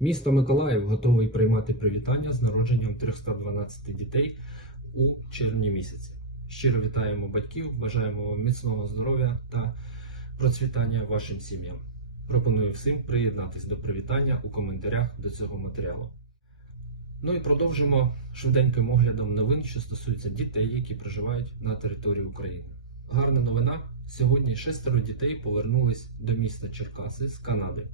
Місто Миколаїв готовий приймати привітання з народженням 312 дітей у червні місяці. Щиро вітаємо батьків, бажаємо вам міцного здоров'я та процвітання вашим сім'ям. Пропоную всім приєднатись до привітання у коментарях до цього матеріалу. Ну і продовжимо швиденьким оглядом новин, що стосуються дітей, які проживають на території України. Гарна новина: сьогодні шестеро дітей повернулись до міста Черкаси з Канади.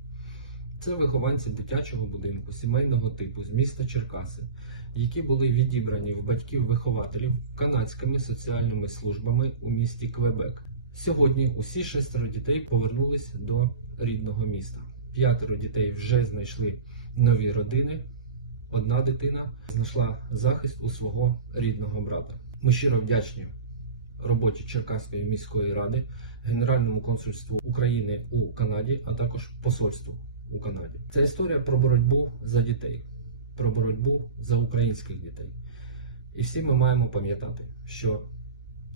Це вихованці дитячого будинку сімейного типу з міста Черкаси, які були відібрані в батьків-вихователів канадськими соціальними службами у місті Квебек. Сьогодні усі шестеро дітей повернулись до рідного міста. П'ятеро дітей вже знайшли нові родини. Одна дитина знайшла захист у свого рідного брата. Ми щиро вдячні роботі Черкаської міської ради, Генеральному консульству України у Канаді, а також посольству у Канаді. Це історія про боротьбу за дітей, про боротьбу за українських дітей. І всі ми маємо пам'ятати, що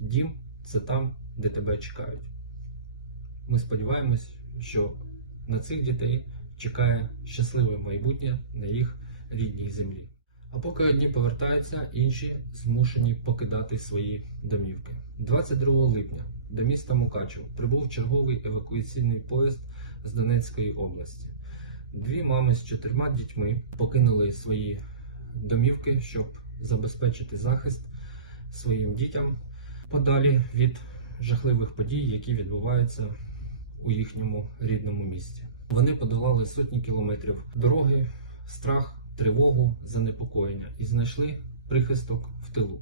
дім це там, де тебе чекають. Ми сподіваємось, що на цих дітей чекає щасливе майбутнє на їх рідній землі. А поки одні повертаються, інші змушені покидати свої домівки. 22 липня до міста Мукачево прибув черговий евакуаційний поїзд з Донецької області. Дві мами з чотирма дітьми покинули свої домівки, щоб забезпечити захист своїм дітям подалі від жахливих подій, які відбуваються у їхньому рідному місті. Вони подолали сотні кілометрів дороги, страх, тривогу, занепокоєння і знайшли прихисток в тилу.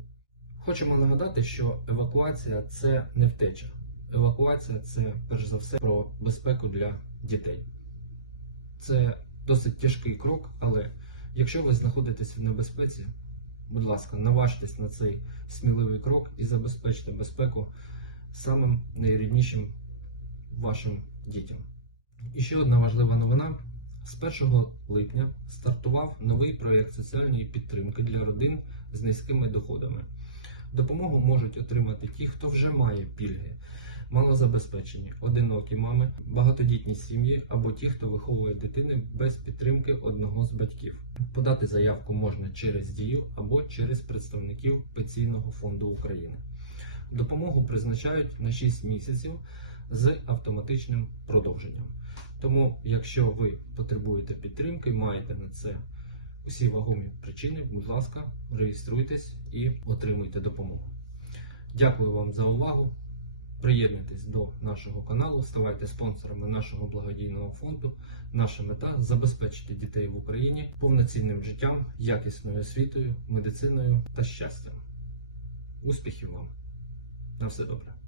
Хочемо нагадати, що евакуація це не втеча. Евакуація це перш за все про безпеку для дітей. Це досить тяжкий крок, але якщо ви знаходитесь в небезпеці, будь ласка, наважтесь на цей сміливий крок і забезпечте безпеку самим найріднішим вашим дітям. І ще одна важлива новина: з 1 липня стартував новий проєкт соціальної підтримки для родин з низькими доходами. Допомогу можуть отримати ті, хто вже має пільги, малозабезпечені, одинокі мами, багатодітні сім'ї або ті, хто виховує дитини без підтримки одного з батьків. Подати заявку можна через дію або через представників Пенсійного фонду України. Допомогу призначають на 6 місяців з автоматичним продовженням. Тому, якщо ви потребуєте підтримки, маєте на це усі вагомі причини, будь ласка, реєструйтесь і отримуйте допомогу. Дякую вам за увагу. Приєднуйтесь до нашого каналу, ставайте спонсорами нашого благодійного фонду. Наша мета забезпечити дітей в Україні повноцінним життям, якісною освітою, медициною та щастям. Успіхів вам! На все добре!